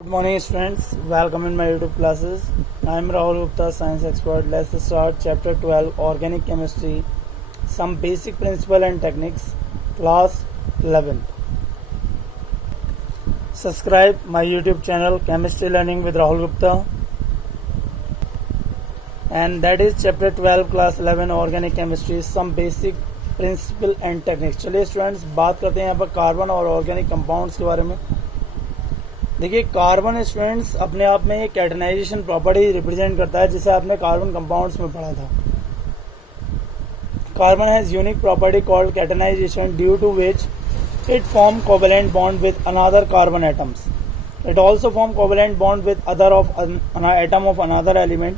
Good morning students, welcome in my YouTube classes. I am Rahul Gupta, science expert. Let's start chapter 12 organic chemistry, some basic principle and techniques, class 11. Subscribe my YouTube channel Chemistry Learning with Rahul Gupta, and that is chapter 12 class 11 organic chemistry, some basic principle and techniques. चलिए students बात करते हैं यहाँ पर carbon और organic compounds के बारे में. देखिए कार्बन स्टूडेंट्स अपने आप में एक कैटनाइजेशन प्रॉपर्टी रिप्रेजेंट करता है जिसे आपने कार्बन कंपाउंड्स में पढ़ा था. Carbon has unique property called catenation due to which it form covalent bond with another carbon atoms. It also form covalent bond with other of an atom of another element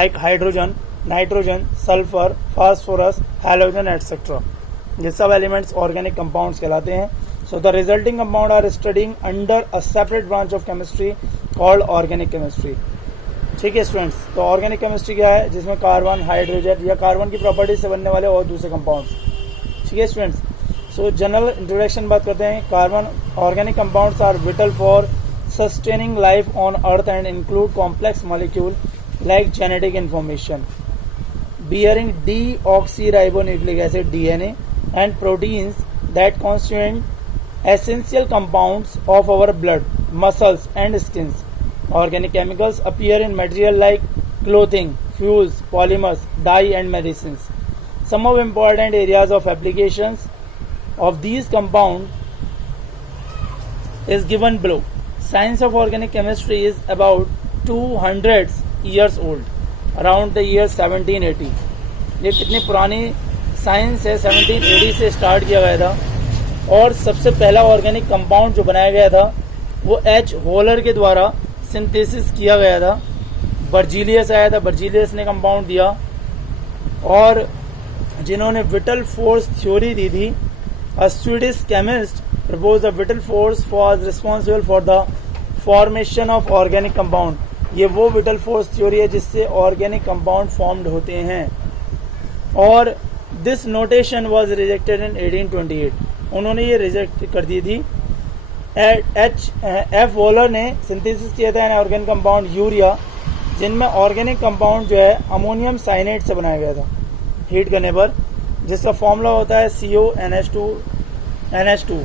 like hydrogen, nitrogen, sulfur, phosphorus, halogen, etc. ये सब elements organic compounds कहलाते हैं. So the resulting compound are studying under a separate branch of chemistry called organic chemistry. ठीक है students, तो organic chemistry क्या है जिसमें कार्बन, हाइड्रोजन या कार्बन की प्रॉपर्टी से बनने वाले और दूसरे कंपाउंड्स. ठीक है स्टूडेंट्स, सो जनरल इंट्रोडक्शन बात करते हैं. Carbon organic compounds are vital for sustaining life on earth and include complex molecule like genetic information bearing deoxyribonucleic acid DNA and proteins that constitute essential compounds of our blood, muscles and skins. Organic chemicals appear in material like clothing, fuels, polymers, dye and medicines. Some of important areas of applications of these compounds is given below. Science of organic chemistry is about 200 years old, around the year 1780. ये कितनी पुरानी science है, 1780 से start किया गया था और सबसे पहला ऑर्गेनिक कंपाउंड जो बनाया गया था वो एच होलर के द्वारा सिंथेसिस किया गया था. बर्जीलियस आया था, बर्जीलियस ने कंपाउंड दिया और जिन्होंने विटल फोर्स थ्योरी दी थी, a Swedish chemist proposed a vital force was responsible for the formation of organic compound. ये वो विटल फोर्स थ्योरी है जिससे ऑर्गेनिक कंपाउंड फॉर्म्ड होते हैं और this notation was rejected in 1828. उन्होंने ये रिजेक्ट कर दी थी. एफ वॉलर ने सिंथेसिस किया था ऑर्गेनिक कंपाउंड यूरिया, जिनमें ऑर्गेनिक कंपाउंड जो है अमोनियम साइनेट से बनाया गया था हीट करने पर, जिसका फॉर्मूला होता है CONH2NH2.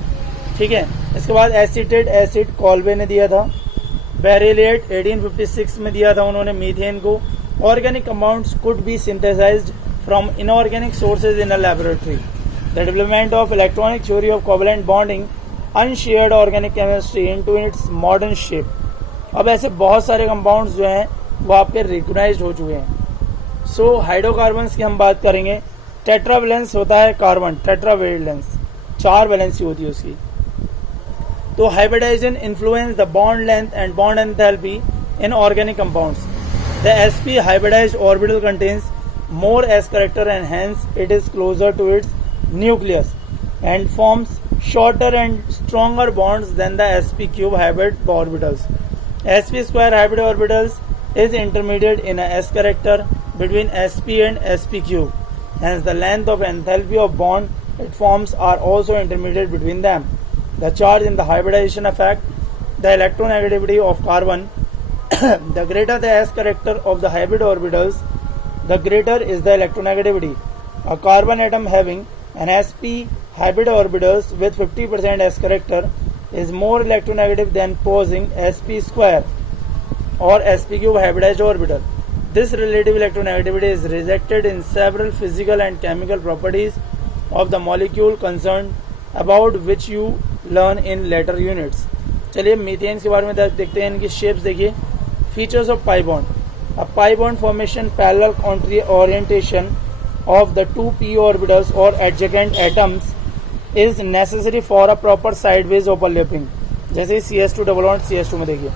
ठीक है, इसके बाद एसिटेट एसिड कॉल्बे ने दिया था. बेरिलेट 1856 में दिया था उन्होंने मीथेन को. Organic compounds could be synthesized from inorganic sources in a laboratory. The development of electronic theory of covalent bonding unshared organic chemistry into its modern shape. अब ऐसे बहुत सारे कंपाउंड्स जो हैं वो आपके रिकॉग्नाइज्ड हो चुके हैं. सो हाइड्रोकार्बन्स की हम बात करेंगे. टेट्रावेलेंस होता है कार्बन, टेट्रावेलेंस 4 वैलेंसी होती है उसकी. तो hybridization influence the bond length and bond enthalpy in organic compounds. The sp hybridized orbital contains more s character and hence it is closer to its nucleus and forms shorter and stronger bonds than the sp cube hybrid orbitals. sp square hybrid orbitals is intermediate in a s character between sp and sp cube. Hence the length of enthalpy of bond it forms are also intermediate between them. The charge in the hybridization affect the electronegativity of carbon. The greater the s character of the hybrid orbitals, the greater is the electronegativity. A carbon atom having an sp hybrid orbitals with 50% s character is more electronegative than posing sp square or sp cube hybridized orbital. This relative electronegativity is rejected in several physical and chemical properties of the molecule concerned, about which you learn in later units. चलिए methane के बारे में देखते हैं. इनकी shapes देखिए. Features of pi bond. A pi bond formation parallel orientation of the two p orbitals or adjacent atoms is necessary for a proper sideways overlapping. जैसे CS2 double bond CS2 में देखिए.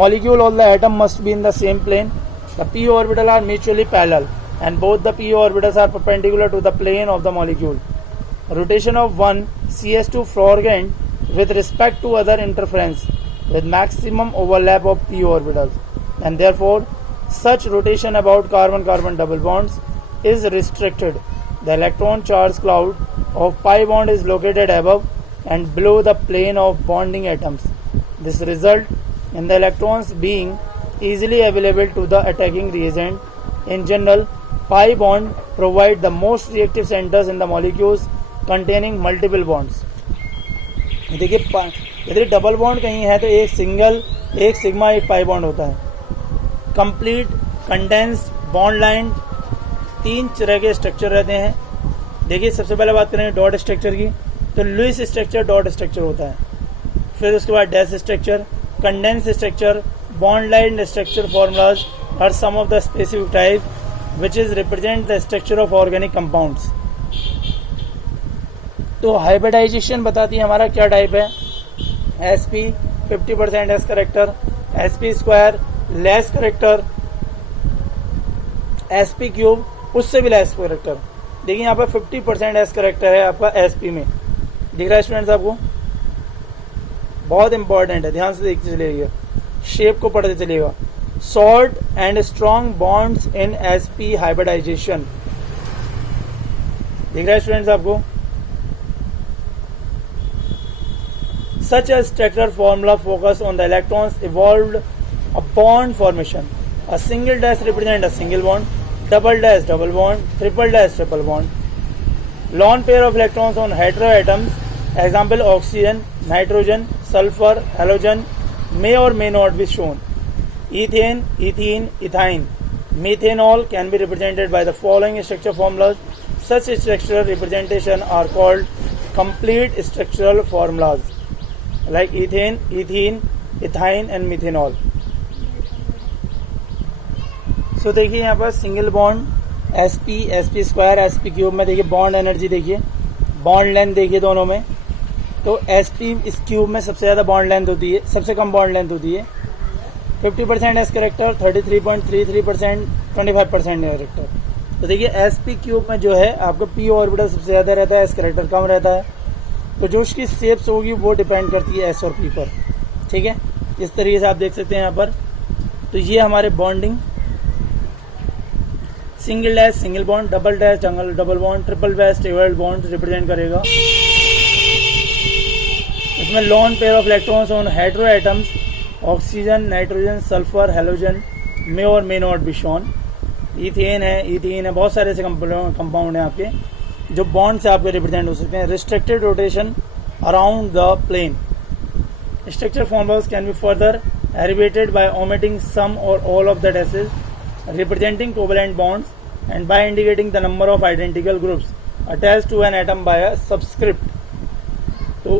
Molecule of the atom must be in the same plane. The p orbital are mutually parallel and both the p orbitals are perpendicular to the plane of the molecule. Rotation of one CS2 fragment with respect to other interference with maximum overlap of p orbitals, and therefore such rotation about carbon-carbon double bonds is restricted. The electron charge cloud of pi bond is located above and below the plane of bonding atoms. This result in the electrons being easily available to the attacking reagent. In general, pi bond provide the most reactive centers in the molecules containing multiple bonds. देखिए यदि double bond कहीं है तो एक single, एक sigma, एक pi bond होता है. कंप्लीट कंडेंस्ड बॉन्ड लाइन, 3 तरह के स्ट्रक्चर रहते हैं. देखिए सबसे पहले बात करेंगे डॉट स्ट्रक्चर की, तो लुईस स्ट्रक्चर डॉट स्ट्रक्चर होता है. फिर उसके बाद dash structure, condense structure, bond line structure formulas are some of the specific type which is represent the structure of organic compounds. तो हाइब्रिडाइजेशन बताती है हमारा क्या टाइप है. sp 50% S character, sp square less character, sp cube उससे भी less character. देखिए यहाँ पर 50% एस करेक्टर है आपका sp में. दिख रहा है स्टूडेंट्स आपको, बहुत इंपॉर्टेंट है, ध्यान से देखते चलिएगा, शेप को पढ़ते चलिएगा. Short and strong bonds in sp hybridization. दिख रहा है स्टूडेंट्स आपको. Such a structural formula focus on the electrons evolved a bond formation. A single dash represent a single bond, double dash double bond, triple dash triple bond. Lone pair of electrons on heteroatoms, example oxygen, nitrogen, sulfur, halogen, may or may not be shown. Ethane, ethene, ethyne, methanol can be represented by the following structure formulas. Such structural representation are called complete structural formulas, like ethane, ethene, ethyne and methanol. सो देखिए यहाँ पर single bond sp, sp square, sp cube में देखिए bond energy, देखिए bond length देखिए दोनों में. तो sp इस क्यूब में सबसे ज़्यादा बॉन्ड लेंथ होती है, सबसे कम बॉन्ड लेंथ होती है. 50% एस करेक्टर, 33.33%, 25% करेक्टर. तो देखिए sp क्यूब में जो है आपका p ऑर्बिटल सबसे ज़्यादा रहता है, एस करेक्टर कम रहता है. तो जो उसकी शेप्स होगी वो डिपेंड करती है s और p पर. ठीक है, इस तरीके से आप देख सकते हैं यहाँ पर. तो ये हमारे bonding, single dash single bond, double dash double bond, triple dash triple bond represent करेगा. इसमें lone pair of electrons on heteroatoms, oxygen, nitrogen, sulphur, halogen, may or may not be shown. Ethane है, ethene है, बहुत सारे ऐसे compound हैं आपके जो बॉन्ड से आपके रिप्रेजेंट हो सकते हैं. Restricted rotation around the plane. Structure formulas can be further elevated by omitting some or all of the dashes representing covalent bonds and by indicating the number of identical groups attached to an atom by a subscript. So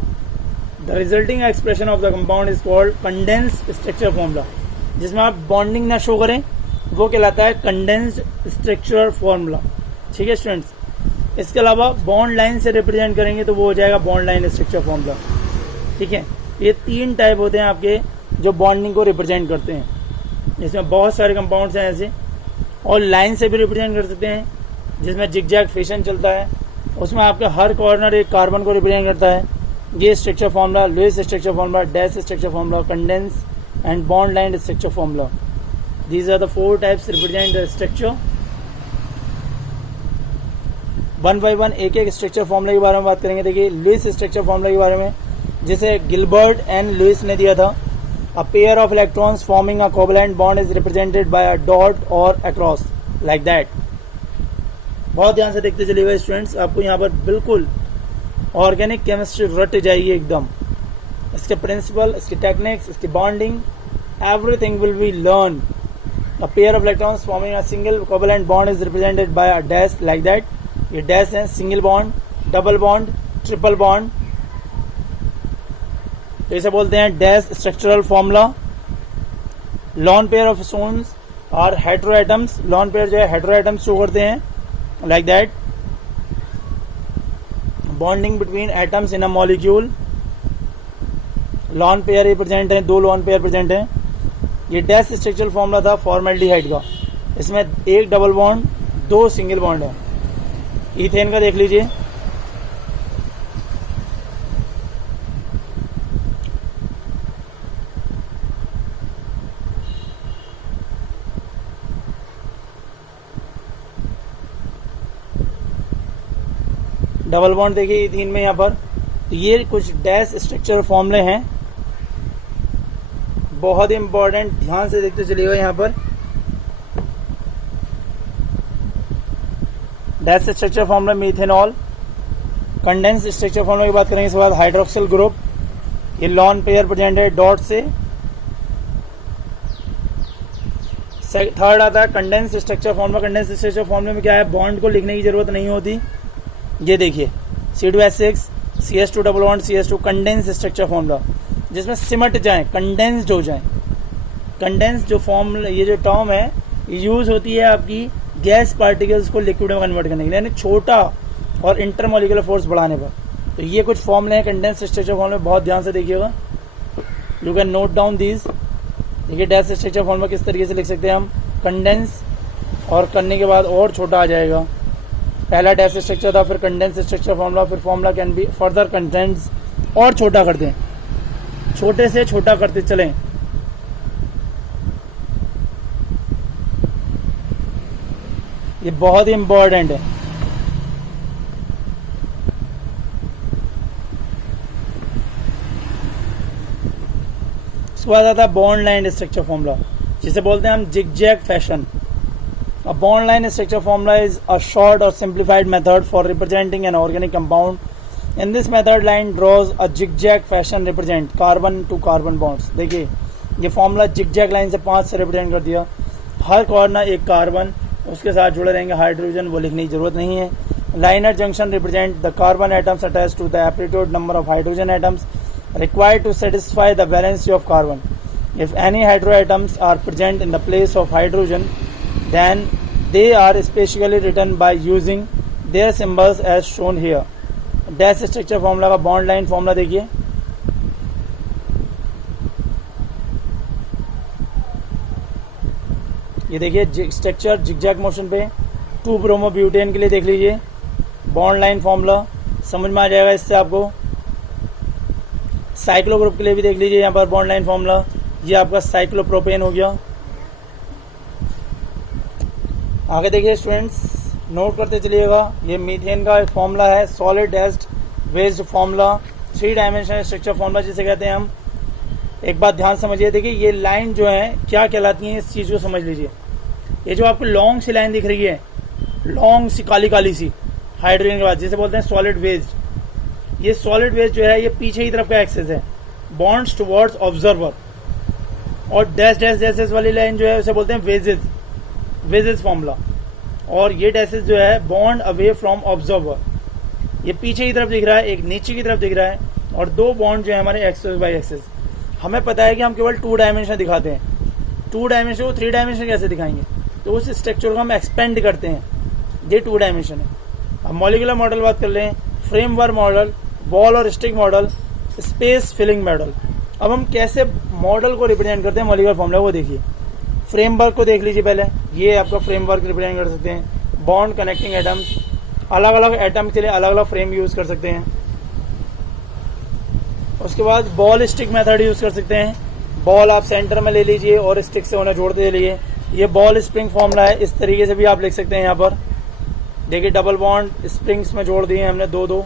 the resulting expression of the compound is called condensed structure formula. जिसमें आप bonding ना show करें वो कहलाता है condensed structural formula. ठीक है students. इसके अलावा बॉन्ड लाइन से रिप्रेजेंट करेंगे तो वो हो जाएगा बॉन्ड लाइन स्ट्रक्चर फॉर्मूला. ठीक है, ये 3 टाइप होते हैं आपके जो बॉन्डिंग को रिप्रेजेंट करते हैं. इसमें बहुत सारे कंपाउंड्स हैं ऐसे, और लाइन से भी रिप्रेजेंट कर सकते हैं जिसमें जिगजैग फिशन चलता है. उसमें आपका हर कॉर्नर एक कार्बन को रिप्रेजेंट करता है. ये structure formula, Lewis structure formula, dash structure formula, condense and bond line structure formula. These are the 4 types represent structure. One by one एक एक स्ट्रक्चर फॉर्मूला के बारे में बात करेंगे. देखिए लुईस स्ट्रक्चर फॉर्मूला के बारे में, जिसे गिलबर्ट एंड लुईस ने दिया था. A pair of electrons forming a covalent bond is represented by a dot or across like that. बहुत ध्यान से देखते चलिएगा स्टूडेंट्स, आपको यहाँ पर बिल्कुल ऑर्गेनिक केमिस्ट्री रट जाएगी एकदम. इसके प्रिंसिपल, इसकी टेक्निक्स, इसकी bonding, everything will be learn. A pair of electrons forming a single covalent bond is represented by a dash like that. ये dash है single bond, double bond, triple bond. तो इसे बोलते हैं dash structural formula. Lone pair of sons और hetero atoms, lone pair जो है hetero atoms show करते हैं like that. Bonding between atoms in a molecule. Lone pair he present है, 2 लॉन पेयर प्रेजेंट हैं. ये डैश स्ट्रक्चरल फॉर्मूला था formaldehyde का. इसमें 1 डबल बॉन्ड, 2 सिंगल बॉन्ड है. ईथेन का देख लीजिए, डबल बॉन्ड देखिए इथीन में यहाँ पर. तो ये कुछ डैश स्ट्रक्चर फॉर्मूले हैं बहुत ही इंपॉर्टेंट, ध्यान से देखते चलिएगा। यहाँ पर dash structure formula methanol, condense structure formula की बात करेंगे। इसके बाद हाइड्रोक्सिल ग्रुप, ये लॉन पेयर प्रेजेंट है डॉट से। थर्ड आता है condense structure formula. Condense structure formula में क्या है, बॉन्ड को लिखने की जरूरत नहीं होती। ये देखिए C2H6 CS2 double bond CS2, condense structure formula, जिसमें सिमट जाए, कंडेंस्ड हो जाए। कंडेंस जो फॉर्मूला, ये जो टर्म है, यूज होती है आपकी गैस पार्टिकल्स को लिक्विड में कन्वर्ट करने के लिए, यानी छोटा और इंटरमोलिकुलर फोर्स बढ़ाने पर। तो ये कुछ फॉर्मूले हैं कंडेंस स्ट्रक्चर फॉर्मूले, बहुत ध्यान से देखिएगा। You can note down these. देखिए डैश स्ट्रक्चर फॉर्मूला किस तरीके से लिख सकते हैं हम, कंडेंस और करने के बाद और छोटा आ जाएगा। पहला डैश स्ट्रक्चर था, फिर कंडेंस स्ट्रक्चर फॉर्मूला, फिर formula can be further condense, और छोटा करते हैं, छोटे से छोटा करते चलें। ये बहुत ही इंपॉर्टेंट है। उसके बाद आता है बॉन्ड लाइन स्ट्रक्चर फॉर्मूला, जिसे बोलते हैं हम zigzag fashion. A bond line structure formula is a short or simplified method for representing an organic compound. In this method, line draws a zigzag fashion represent carbon to carbon bonds. देखिए ये formula zigzag line से 5 से represent कर दिया। हर corner एक carbon, उसके साथ जुड़े रहेंगे हाइड्रोजन, वो लिखने की जरूरत नहीं है। Liner junction represent the carbon atoms attached to the aptitude number of hydrogen atoms required to satisfy the valency of carbon. If any hydroatoms are present in the place of hydrogen, then they are specially written by using their symbols as shown here. Dash structure formula का bond line formula देखिए। ये देखिए structure zigzag motion पे 2 bromobutane के लिए देख लीजिए bond line formula, समझ में आ जाएगा इससे आपको। साइक्लो ग्रुप के लिए भी देख लीजिए यहाँ पर बॉन्ड लाइन फॉर्मूला, ये आपका साइक्लोप्रोपेन हो गया। आगे देखिए स्टूडेंट्स, नोट करते चलिएगा। ये मीथेन का एक फॉर्मूला है, solid dashed wedged formula, 3 dimensional structure formula जिसे कहते हैं हम। एक बात ध्यान समझिए, देखिए ये लाइन जो है क्या कहलाती है, इस चीज़ को समझ लीजिए। ये जो आपको लॉन्ग सी लाइन दिख रही है, लॉन्ग सी काली काली सी हाइड्रोजन के बाद, जिसे बोलते हैं सॉलिड वेज्ड। ये सॉलिड वेज जो है ये पीछे की तरफ का एक्सेस है, बॉन्ड्स टुवर्ड्स ऑब्जर्वर। और डैश डैश डैशेस वाली लाइन जो है उसे बोलते हैं वेजेस फॉर्मूला। और ये डैशेस जो है बॉन्ड अवे फ्रॉम ऑब्जर्वर। ये पीछे की तरफ दिख रहा है, एक नीचे की तरफ दिख रहा है, और 2 बॉन्ड जो है हमारे एक्सेस बाई एक्सेस। हमें पता है कि हम केवल 2 डायमेंशन दिखाते हैं, 2 डायमेंशन को 3 डायमेंशन कैसे दिखाएंगे, तो उस स्ट्रक्चर को हम एक्सपेंड करते हैं। ये 2 डायमेंशन है। अब मॉलिक्यूलर मॉडल बात कर लें, फ्रेमवर्क मॉडल, बॉल और stick model, space filling model. अब हम कैसे मॉडल को रिप्रेजेंट करते हैं मॉलिक्यूलर फॉर्मूला, वो देखिए। फ्रेमवर्क को देख लीजिए पहले, ये आपका फ्रेमवर्क रिप्रेजेंट कर सकते हैं। बॉन्ड कनेक्टिंग एटम्स, अलग अलग एटम के लिए अलग अलग फ्रेम यूज कर सकते हैं। उसके बाद बॉल स्टिक मेथड यूज कर सकते हैं। बॉल आप सेंटर में ले लीजिए और स्टिक से उन्हें जोड़ते चलिए। ये बॉल स्प्रिंग फॉर्मूला है, इस तरीके से भी आप लिख सकते हैं। यहाँ पर देखिए डबल बॉन्ड स्प्रिंग्स में जोड़ दिए हमने 2-2।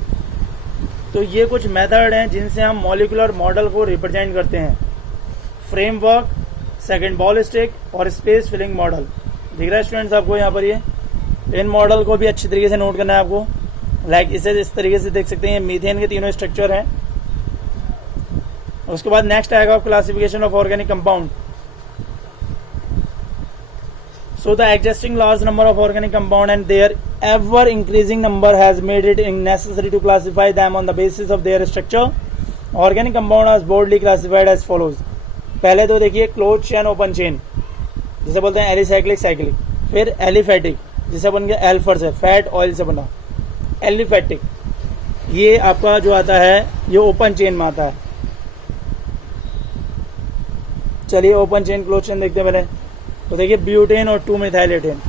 तो ये कुछ मेथड हैं जिनसे हम मॉलिक्यूलर मॉडल को रिप्रेजेंट करते हैं। फ्रेमवर्क, सेकंड बॉल स्टिक और स्पेस फिलिंग मॉडल दिख रहा है स्टूडेंट्स आपको यहाँ पर। ये इन मॉडल को भी अच्छी तरीके से नोट करना है आपको। लाइक इसे इस तरीके से देख सकते हैं, मीथेन के 3 स्ट्रक्चर हैं। उसके बाद नेक्स्ट आएगा classification of organic compound. So the existing large number of organic compound and their ever increasing number has made it necessary to classify them on the basis of their structure. Organic compound are broadly classified as follows. पहले तो देखिए close chain, open chain जिसे बोलते हैं alicyclic, cyclic. फिर aliphatic जिसे बन गया एल्फर से, फैट ऑयल से बना एलिफेटिक। ये आपका जो आता है ये ओपन चेन में आता है। चलिए ओपन चेन क्लोज चेन देखते हैं पहले। तो देखिए ब्यूटेन और 2-methyl attain.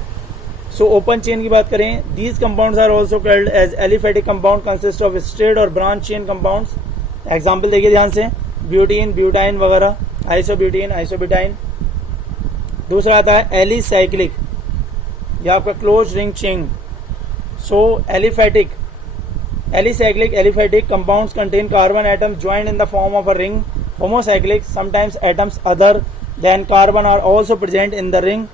So open chain की बात करें, these compounds are also called as aliphatic compound, consist of straight और ब्रांच चेन कंपाउंड्स। एग्जांपल देखिए ध्यान से, ब्यूटीन, ब्यूटाइन वगैरह, आइसोब्यूटीन, आइसोब्यूटाइन। दूसरा आता है एलिसाइक्लिक, यह आपका close ring chain. So aliphatic, alicyclic, aliphatic compounds contain carbon atoms joined in the form of a ring homocyclic. Sometimes atoms other than carbon are also present in the ring.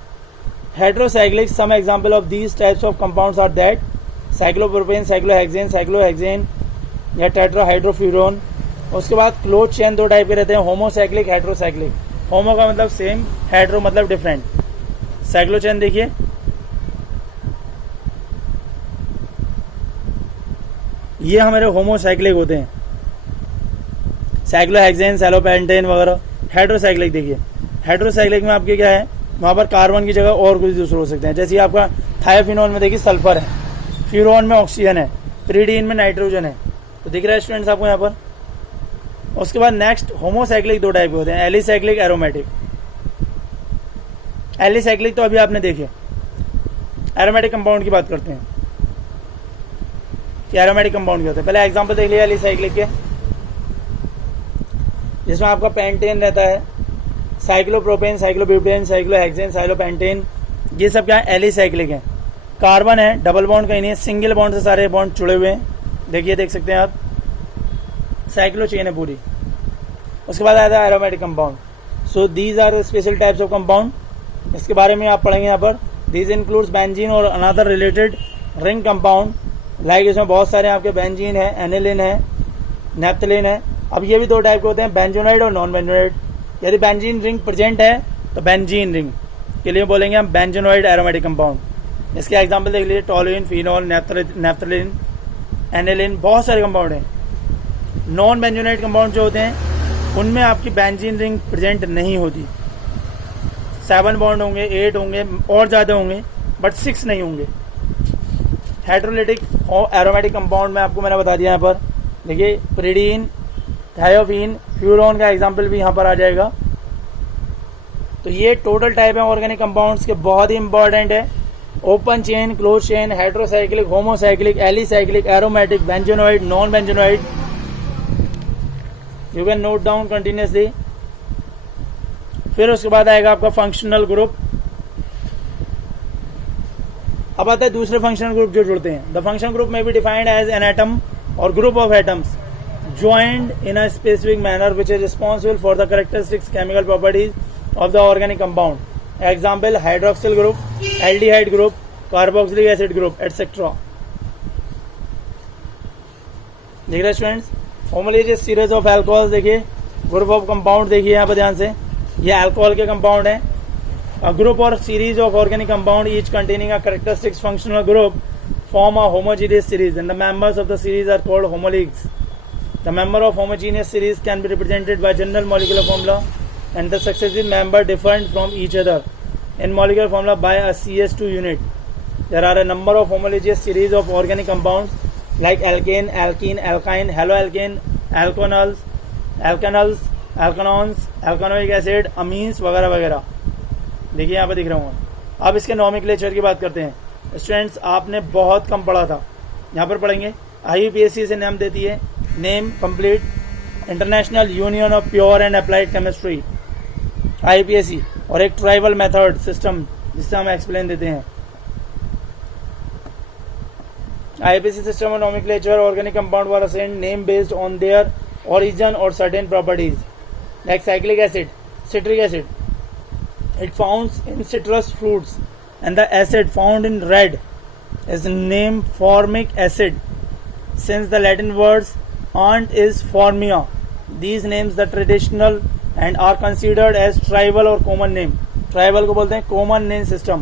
Heterocyclic. Some example of these types of compounds are that cyclopropane, cyclohexane या tetrahydrofuran. उसके बाद close chain दो type के रहते हैं, homocyclic, heterocyclic. होमो का मतलब same, hetero मतलब डिफरेंट. साइक्लो चेन देखिए, ये हमारे होमोसाइक्लिक होते हैं, साइक्लोहेक्सेन, सैलोपेंटेन वगैरह. हेट्रोसाइक्लिक देखिए, हेट्रोसाइक्लिक में आपके क्या है, वहां पर कार्बन की जगह और कुछ दूसरे हो सकते हैं. जैसे आपका थायोफिनोल में देखिए सल्फर है, फ्यूरोन में ऑक्सीजन है, पिरिडीन में नाइट्रोजन है. तो दिख रहा है स्टूडेंट्स आपको यहाँ पर. उसके बाद नेक्स्ट होमोसाइक्लिक दो टाइप के होते हैं, एलिसाइक्लिक, एरोमेटिक. एलिसाइक्लिक तो अभी आपने देखे. एरोमेटिक कंपाउंड की बात करते हैं कि एरोमेटिक कंपाउंड क्या होते हैं. पहले एग्जांपल देख लिया एलिसाइक्लिक के, जिसमें आपका पेंटेन रहता है, साइक्लोप्रोपेन, साइक्लोब्यूटेन, साइक्लोहेक्सेन, साइलोपेंटेन. ये सब क्या है, एलिसाइक्लिक है. कार्बन है, डबल बॉन्ड कहीं नहीं है, सिंगल बॉन्ड से सारे बॉन्ड जुड़े हुए हैं. देखिए, देख सकते हैं आप, साइक्लो चेन है पूरी. उसके बाद आता है aromatic compound. So these are special types of compound. इसके बारे में आप पढ़ेंगे यहाँ पर. दीज इंक्लूड्स बेंजीन और another related ring compound. Like इसमें बहुत सारे आपके बेंजीन है, एनिलिन है, नेप्थलीन है. अब ये भी दो टाइप के होते हैं, बेंजोनाइड और नॉन बेंजोनाइड. यदि बेंजीन रिंग प्रेजेंट है तो बेंजीन रिंग के लिए बोलेंगे हम बेंजोनाइड एरोमेटिक कंपाउंड. इसके एग्जाम्पल देख लीजिए, टोलुइन, फिनोल, नेप्थलीन, एनिलिन, बहुत सारे कंपाउंड हैं. नॉन बेंजोनाइड कंपाउंड जो होते हैं उनमें आपकी बेंजीन रिंग प्रेजेंट नहीं होती. 7 बॉन्ड होंगे, 8 होंगे और ज़्यादा होंगे, बट 6 नहीं होंगे. हाइड्रोलिटिक एरोमेटिक कंपाउंड में आपको मैंने बता दिया यहाँ पर. देखिए, पिरिडीन, थायोफीन, फ्यूरोन का एग्जाम्पल भी यहाँ पर आ जाएगा. तो ये टोटल टाइप है ऑर्गेनिक कंपाउंड्स के, बहुत ही इंपॉर्टेंट है. Open chain, close chain, heterocyclic, homocyclic, alicyclic, aromatic, benzenoid, non benzenoid. You can note down continuously. फिर उसके बाद आएगा आपका फंक्शनल ग्रुप. अब आता है दूसरे फंक्शनल ग्रुप जो जुड़ते हैं. The functional group may be defined as an atom और group of atoms joined in a specific manner which is responsible for the characteristics chemical properties of the organic compound. Example, hydroxyl group, aldehyde group, carboxylic acid group, etc. देख रहे students, होमोलोजियस series of alcohol. देखिए, group of compound देखिए यहाँ पर ध्यान से, ये alcohol के कंपाउंड है. A group or series of organic compound each containing a characteristics functional group form a homogeneous series and the members of the series are called homoleagues. The member of homogeneous series can be represented by general molecular formula and the successive member different from each other in molecular formula by a CS2 unit. There are a number of homogeneous series of organic compounds like alkane, alkene, alkyne, haloalkane, alkanols, alkanoic acid, amines वगैरह वगैरह. देखिए यहाँ पर दिख रहा हूँ. अब इसके नॉमेनक्लेचर की बात करते हैं. स्टूडेंट्स, आपने बहुत कम पढ़ा था, यहाँ पर पढ़ेंगे. IUPAC से नाम देती है, name complete international union of pure and applied chemistry, IUPAC, और एक ट्राइबल मेथड सिस्टम जिससे हम एक्सप्लेन देते हैं. IUPAC system of nomenclature organic compound वाला send name based on their origin or certain properties like cyclic acid, citric acid. It found in citrus fruits and the acid found in red is named formic acid since the Latin words ant is formia. These names the traditional and are considered as tribal or common name. Tribal को बोलते हैं common name system.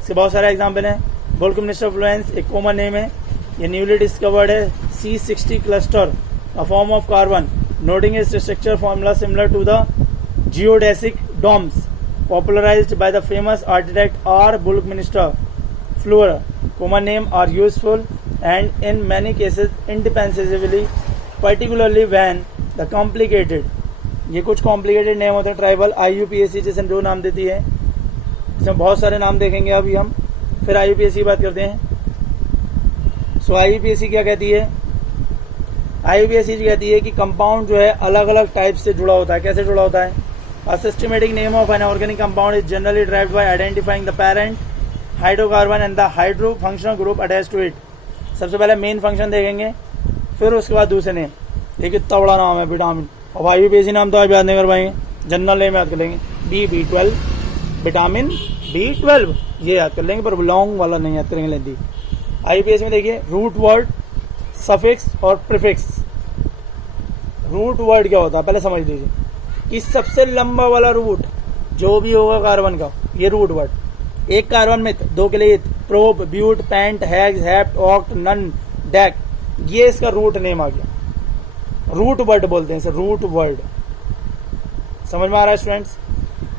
इसके बहुत सारे example हैं. बुल्कमिनिस्टर Fluence एक common name है, ये न्यूली डिस्कवर्ड है. C60 cluster, a form of carbon, noting its structure formula similar to the geodesic domes, popularized by the famous architect R. Buckminster Fuller. Common names are useful and in many cases indispensably, particularly when the complicated. ये कुछ complicated name होते हैं tribal. IUPAC जैसे जो नाम देती है, इसमें बहुत सारे नाम देखेंगे अभी हम. फिर IUPAC की बात करते हैं. सो IUPAC क्या कहती है? IUPAC कहती है कि कंपाउंड जो है अलग अलग टाइप से जुड़ा होता है. कैसे जुड़ा होता है? A systematic name of an organic compound is generally derived by identifying the parent hydrocarbon and the hydro functional group attached to it. सबसे पहले मेन फंक्शन देखेंगे, फिर उसके बाद दूसरे नेम. ये कितना बड़ा नाम है, विटामिन. अब IUPAC नाम तो आप याद नहीं कर पाएंगे, जनरल नेम याद कर लेंगे, B12, विटामिन B12 ये याद कर लेंगे, पर लॉन्ग वाला नहीं याद करेंगे लेंदी। IUPAC में देखिए रूट वर्ड, सफिक्स और प्रीफिक्स। रूट वर्ड क्या होता है पहले समझ लीजिए कि सबसे लंबा वाला रूट जो भी होगा कार्बन का, ये रूट वर्ड। एक कार्बन में दो के लिए prop, but, pent, hex, hept, oct, non, dec, ये इसका रूट नेम आ गया। रूट वर्ड बोलते हैं इसे, रूट वर्ड। समझ में आ रहा है स्टूडेंट्स?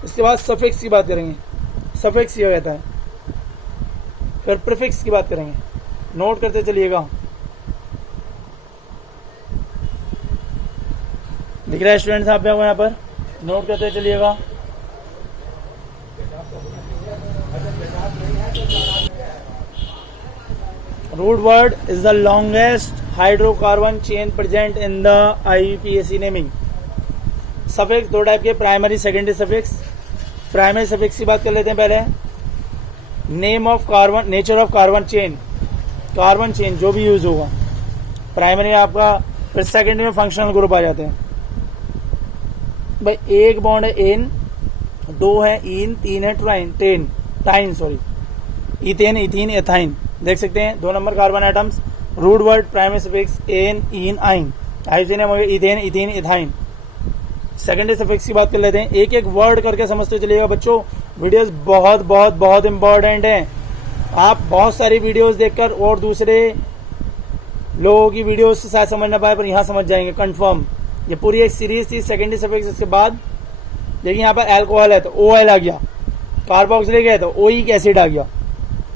इसके बाद सफिक्स की बात करेंगे, सफिक्स ये कहता है। फिर प्रीफिक्स की बात करेंगे, नोट करते चलिएगा। दिख रहा है स्टूडेंट्स आप यहाँ पर, नोट करते चलिएगा। Root word is the longest hydrocarbon chain present in the IUPAC naming. Suffix दो टाइप के, primary secondary suffix. Primary suffix की बात कर लेते हैं पहले। Name of carbon, nature of carbon chain, carbon chain जो भी यूज होगा प्राइमरी आपका। फिर सेकेंडरी में फंक्शनल ग्रुप आ जाते हैं। भाई एक बॉन्ड है एन, दो है इन, तीन है टाइन सॉरी, इथेन, इथीन, एथाइन। देख सकते हैं 2 number carbon atoms. Root word primary suffix ane, ene, yne. IUPAC name हो गया ethane, ethene, ethyne. Secondary suffix की बात कर लेते हैं, एक एक वर्ड करके समझते चलिएगा बच्चों। वीडियोस बहुत बहुत बहुत इंपॉर्टेंट हैं। आप बहुत सारी वीडियोस देखकर और दूसरे लोगों की वीडियोस से शायद समझ ना पाए, पर यहाँ समझ जाएंगे कंफर्म। ये पूरी एक सीरीज थी सेकेंडरी सफिक्स। इसके बाद देखिए यहाँ पर अल्कोहल है तो OL आ गया, कार्बोक्सिलिक है तो OIC एसिड आ गया।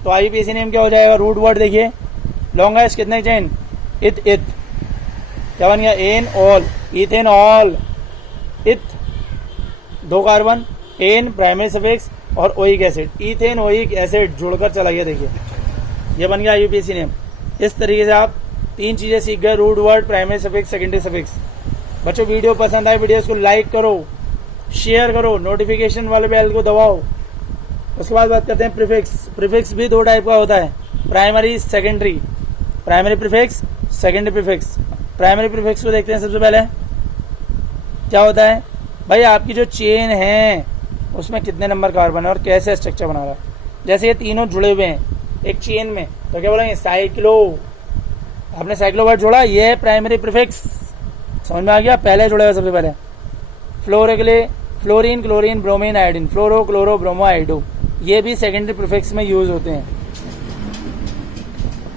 तो IUPAC नेम क्या हो जाएगा? रूट वर्ड देखिए, लॉन्गेस्ट कितने चेन, इथ, क्या बन गया? एन, ऑल, इथेन, ऑल, इथ, 2 कार्बन, एन प्राइमरी सफिक्स और OIC acid, ethane OIC acid जुड़कर चला गया। देखिए ये बन गया IUPAC नेम। इस तरीके से आप 3 चीजें सीख गए, root word, primary suffix, secondary suffix. बच्चों वीडियो पसंद आए, वीडियोस को लाइक करो, शेयर करो, नोटिफिकेशन वाले बेल को दबाओ। उसके बाद बात करते हैं प्रीफिक्स। प्रीफिक्स भी 2 टाइप का होता है, primary, secondary. Primary prefix, secondary prefix. Primary prefix को देखते हैं सबसे पहले। क्या होता है भाई? आपकी जो चेन है उसमें कितने नंबर कार्बन है और कैसे स्ट्रक्चर बना रहा है। जैसे ये तीनों जुड़े हुए हैं एक चेन में, तो क्या बोलेंगे? साइक्लो। आपने साइक्लो वर्ड जोड़ा, ये है प्राइमरी प्रीफिक्स। समझ में आ गया? पहले जुड़ेगा सबसे पहले। फ्लोरो के लिए फ्लोरीन, क्लोरीन, ब्रोमीन, आयोडीन, फ्लोरो, क्लोरो, ब्रोमो, आइडो, ये भी सेकेंडरी प्रीफिक्स में यूज होते हैं।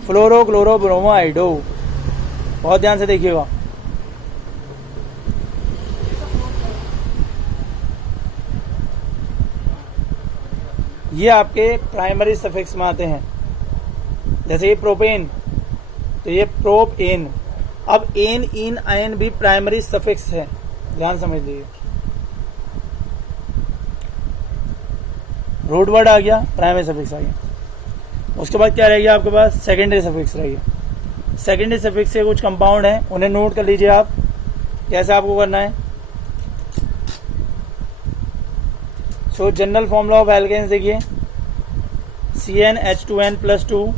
फ्लोरो, क्लोरो, ब्रोमो, आइडो, बहुत ध्यान से देखिएगा। ये आपके प्राइमरी सफिक्स में आते हैं। जैसे ये प्रोपेन, तो ये प्रोप एन। अब एन, इन, आयन भी प्राइमरी सफिक्स है, ध्यान समझ लीजिए। रूट वर्ड आ गया, प्राइमरी सफिक्स आ गया। उसके बाद क्या रह गया आपके पास? सेकेंडरी सफिक्स रह गया। सेकेंडरी सफिक्स से कुछ कंपाउंड है, उन्हें नोट कर लीजिए आप। कैसे आपको करना है? So general formula of alkanes देखिए, CnH2n+2,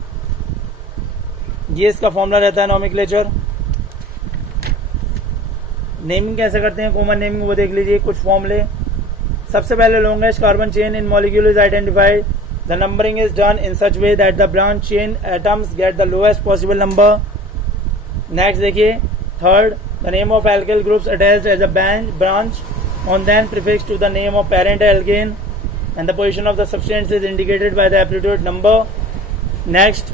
ये इसका फॉर्मूला रहता है नोमेनक्लेचर। नेमिंग कैसे करते हैं, कॉमन नेमिंग, वो देख लीजिए कुछ फॉर्मूले। सबसे पहले longest carbon chain in molecule is identified. The numbering is done in such way that the branch chain atoms get the lowest possible number. Next देखिए, third, the name of alkyl groups attached as a branch on then prefixed to the name of parent alkane, and the position of the substance is indicated by the absolute number. Next,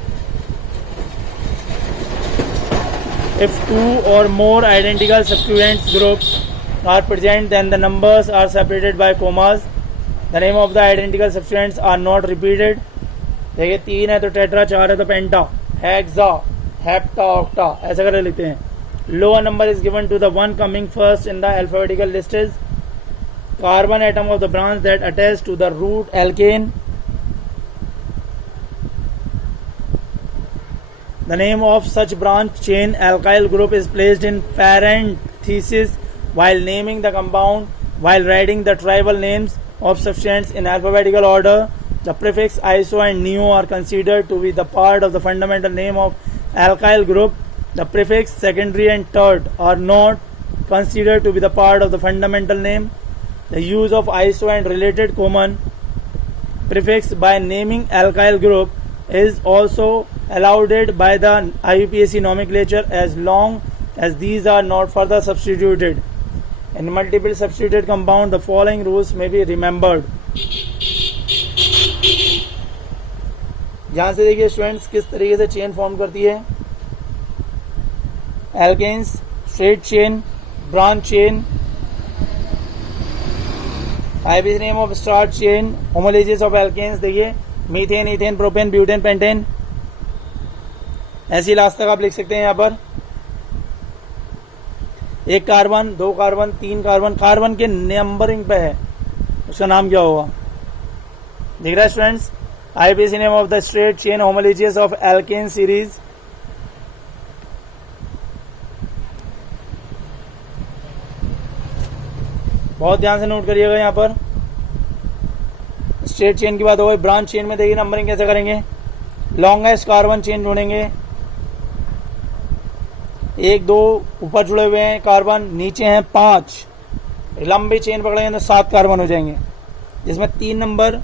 if 2 or more identical substituent groups are present, then the numbers are separated by commas. The name of the identical substituents are not repeated. देखिए 3 है तो tetra, 4 है तो पेंटा, hexa, hepta, octa, ऐसा कर लिखते हैं. Lower number is given to the one coming first in the alphabetical list is carbon atom of the branch that attaches to the root alkane. The name of such branch chain alkyl group is placed in parentheses while naming the compound. While writing the tribal names of substances in alphabetical order, the prefix iso and neo are considered to be the part of the fundamental name of alkyl group. The prefix secondary and third are not considered to be the part of the fundamental name. The use of iso and related common prefix by naming alkyl group is also allowed by the IUPAC nomenclature as long as these are not further substituted. In multiple substituted compound, the following rules may be remembered. ध्यान से देखिए students किस तरीके से chain form करती है. Alkanes, straight chain, branch chain, IUPAC name of straight chain, homologues of alkanes. देखिए methane, ethane, propane, butane, pentane. ऐसी लास्ट तक आप लिख सकते हैं. यहाँ पर एक कार्बन, दो कार्बन, तीन कार्बन, कार्बन के नंबरिंग पे है, उसका नाम क्या होगा. दिख रहा है students. IUPAC name of the straight chain homologues of alkane series. बहुत ध्यान से नोट करिएगा. यहाँ पर स्ट्रेट चेन की बात हो गई. ब्रांच चेन में देखिए नंबरिंग कैसे करेंगे. लॉन्गेस्ट कार्बन चेन ढूंढेंगे. एक दो ऊपर जुड़े हुए हैं कार्बन, नीचे हैं 5. लंबी चेन पकड़ेंगे तो 7 कार्बन हो जाएंगे, जिसमें 3 नंबर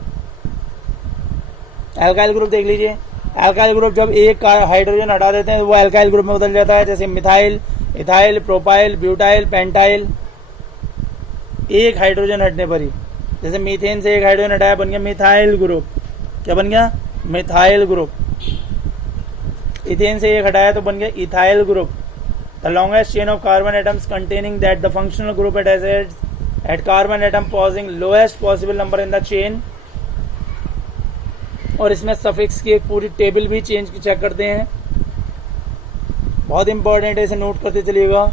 एल्काइल ग्रुप. देख लीजिए एल्काइल ग्रुप जब एक हाइड्रोजन हटा देते हैं तो वो एल्काइल ग्रुप में बदल जाता है. जैसे methyl, ethyl, propyl, butyl, pentyl. एक हाइड्रोजन हटने पर ही, जैसे मीथेन से एक हाइड्रोजन हटाया, बन गया मिथाइल ग्रुप. क्या बन गया? Methyl group. इथेन से एक हटाया तो बन गया ethyl group. The longest chain of carbon atoms containing that the functional group it has at carbon atom possessing lowest possible number in the chain. और इसमें सफिक्स की एक पूरी टेबल भी चेक करते हैं. बहुत इंपॉर्टेंट है, इसे नोट करते चलिएगा.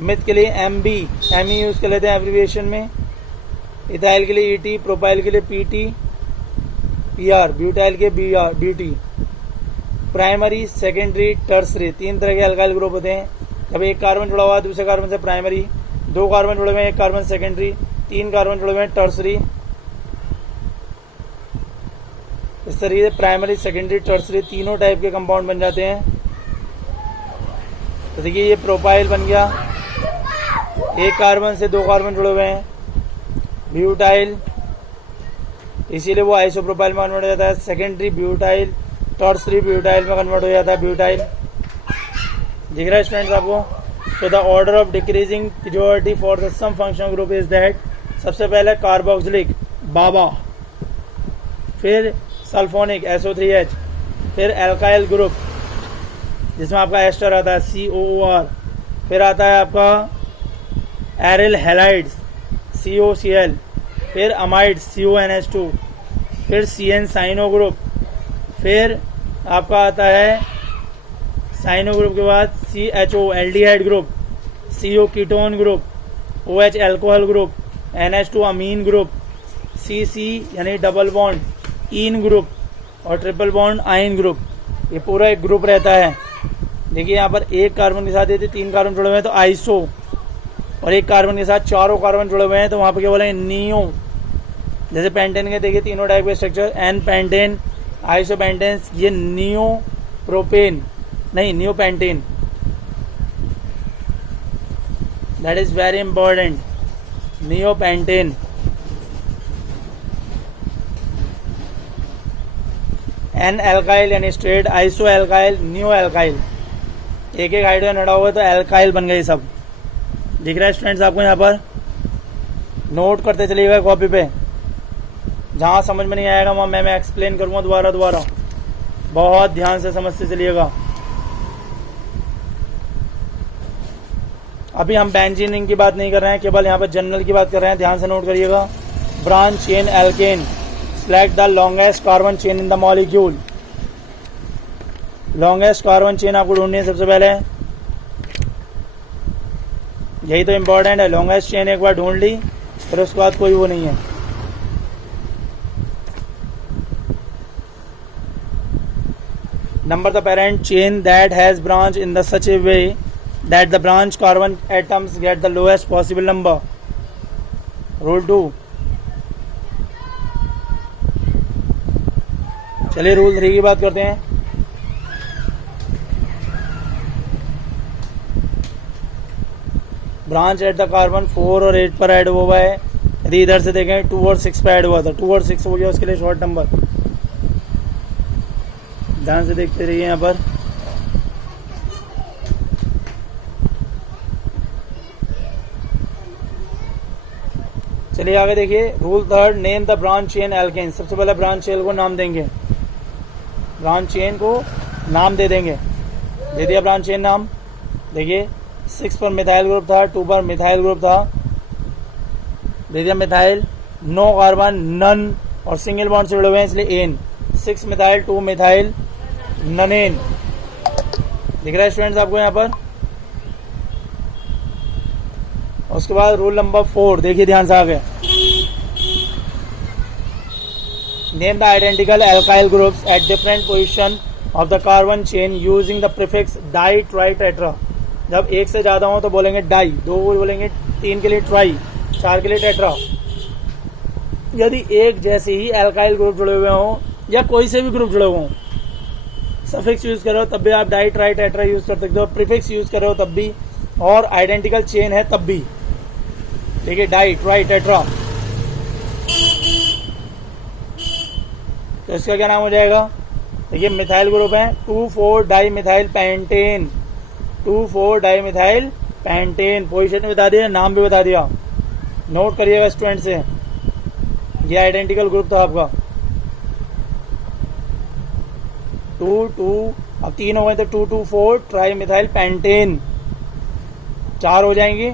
मिथ के लिए MB, ME यूज कर लेते हैं एब्रिविएशन में. इथाइल के लिए ET, प्रोपाइल के लिए PT, PR, ब्यूटाइल के BT. प्राइमरी, सेकेंडरी, टर्सरी, 3 तरह के अल्काइल ग्रुप होते हैं. जब एक कार्बन जुड़ा हुआ है दूसरे कार्बन से प्राइमरी, 2 कार्बन जुड़े हुए हैं एक कार्बन सेकेंडरी, 3 कार्बन जुड़े हुए हैं टर्सरी. इस तरीके से प्राइमरी, सेकेंडरी, टर्सरी तीनों टाइप के कंपाउंड बन जाते हैं. तो देखिए ये प्रोपाइल बन गया, एक कार्बन से 2 कार्बन जुड़े हुए हैं. ब्यूटाइल, इसीलिए वो आइसोप्रोपाइल में कन्वर्ट हो जाता है. सेकेंडरी ब्यूटाइल, टर्सरी ब्यूटाइल में कन्वर्ट हो जाता है ब्यूटाइल. दिख रहा है स्टूडेंट्स आपको. So the order of decreasing priority for the some functional group is that. सबसे पहले कार्बोक्सिलिक बाबा, फिर सल्फोनिक SO3H, फिर एल्काइल ग्रुप जिसमें आपका एस्टर आता है COOR, फिर आता है आपका एरिल हैलाइड्स COCl, फिर अमाइड्स CONH2, फिर CN साइनो ग्रुप, फिर आपका आता है साइनो ग्रुप के बाद CHO aldehyde group, CO ketone group, OH alcohol group, NH2 अमीन ग्रुप, CC यानी डबल बॉन्ड ईन ग्रुप और ट्रिपल बॉन्ड आइन ग्रुप. ये पूरा एक ग्रुप रहता है. देखिए यहाँ पर एक कार्बन के साथ यदि 3 कार्बन जुड़े हुए हैं तो आइसो, और एक कार्बन के साथ 4 कार्बन जुड़े हुए हैं तो वहाँ पर क्या बोले नियो. जैसे पेंटेन के देखिए तीनों टाइप के स्ट्रक्चर, एन पेंटेन, आइसोपेंटेन्स, ये नियो प्रोपेन नहीं neo pentane. That is very important. Neo pentane. N alkyl यानी straight, iso alkyl, neo alkyl. एक एक हाइड्रोजन हटा हुआ तो एल्काइल बन गए सब. दिख रहा है स्टूडेंट्स आपको. यहाँ पर नोट करते चलिएगा कॉपी पे. जहाँ समझ में नहीं आएगा वहाँ मैं एक्सप्लेन करूँगा दोबारा. बहुत ध्यान से समझते चलिएगा. अभी हम बेंजीनिंग की बात नहीं कर रहे हैं, केवल यहाँ पर जनरल की बात कर रहे हैं. ध्यान से नोट करिएगा. Branch chain alkane, select the longest carbon chain in the molecule. Longest carbon chain आपको ढूंढनी है सबसे पहले. यही तो इम्पोर्टेंट है. लॉन्गेस्ट चेन एक बार ढूंढ ली, फिर उसके बाद कोई वो नहीं है. Number the parent chain that has branch in the such a way that the branch carbon atoms get the lowest possible number. Rule 2. चलिए रूल 3 की बात करते हैं. ब्रांच एट द कार्बन 4 और 8 पर ऐड हुआ है। यदि इधर से देखें 2 और 6 पर ऐड हुआ था, 2 और 6 हो गया, उसके लिए शॉर्ट नंबर। ध्यान से देखते रहिए यहाँ पर। चलिए आगे देखिए। Rule third, name the branch chain alkane. सबसे पहले ब्रांच चेन को नाम देंगे, ब्रांच चेन को नाम दे देंगे। दे दिया ब्रांच चेन नाम। देखिए 6 पर मिथाइल ग्रुप था, 2 पर मिथाइल ग्रुप था, दे दिया मिथाइल। 9 कार्बन, नन और सिंगल बॉन्ड से जुड़े हुए हैं इसलिए एन। 6 methyl, 2 methyl, ननेन। दिख रहा है स्टूडेंट्स आपको यहाँ पर। उसके बाद रूल नंबर 4 देखिए ध्यान से आगे। Name the identical alkyl groups at different position of the carbon chain using the prefix di tri tetra. जब एक से ज्यादा हो तो बोलेंगे डाई, 2 बोलेंगे, 3 के लिए ट्राई, 4 के लिए टेट्रा। यदि एक जैसे ही एल्काइल ग्रुप जुड़े हुए हों या कोई से भी ग्रुप जुड़े हुए हों, सफिक्स यूज करो तब भी आप डाई ट्राई टेट्रा यूज कर सकते हो, प्रीफिक्स यूज करो तब भी, और आइडेंटिकल चेन है तब भी। देखिए डाई ट्राई टेट्रा, तो इसका क्या नाम हो जाएगा? देखिए मिथाइल ग्रुप है 2,4 di methyl pentane, 2,4 di methyl pentane. Position भी बता दिया, नाम भी बता दिया, नोट करिएगा स्टूडेंट से। ये आइडेंटिकल ग्रुप था आपका। 2,2 अब 3 हो गए तो 2,2,4 ट्राई मिथाइल पेंटेन। 4 हो जाएंगी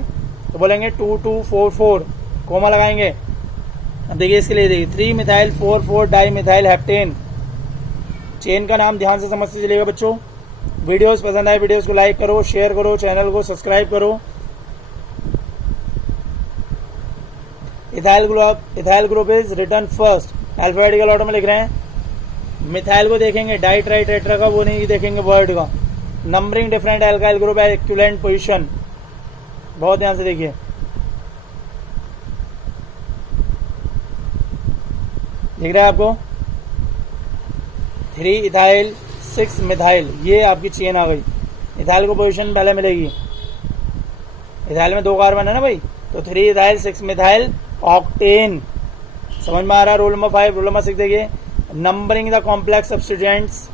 तो बोलेंगे 2,2,4,4, कोमा लगाएंगे। अब देखिए इसके लिए देखिए 3 methyl 4,4 di methyl heptane. Chain का नाम ध्यान से समझते चलिएगा बच्चों। वीडियोस पसंद आए वीडियोस को लाइक करो, शेयर करो, चैनल को सब्सक्राइब करो। Ethyl group is written first, alphabetical order में लिख रहे हैं। मिथाइल को देखेंगे डाई ट्राई टेट्रा का, वो नहीं देखेंगे वर्ड का। नंबरिंग डिफरेंट एल्काइल ग्रुप है, इक्विवेलेंट पोजीशन। बहुत ध्यान से देखिए। दिख रहा है आपको? 3 इथाइल 6 मिथाइल, ये आपकी चेन आ गई। इथाइल को पोजीशन पहले मिलेगी। इथाइल में 2 कार्बन है ना भाई, तो 3 इथाइल 6 मिथाइल ऑक्टेन। समझ में आ रहा है? Rule number 5। रूल नंबर 6 देखिए। Numbering the complex substituents.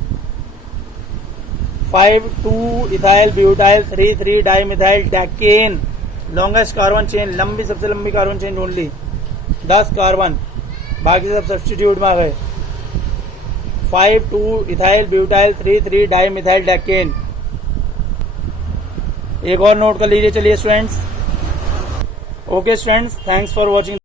5 2 ethyl butyl, 3 di methyl decane. Longest carbon chain, लंबी सबसे लंबी कार्बन चेन ढूंढ ली, 10 कार्बन, बाकी सब सब्स्टिट्यूट में आ गए। 5 2 ethyl butyl, 3 di methyl decane. एक और नोट कर लीजिए। चलिए students, okay students, thanks for watching.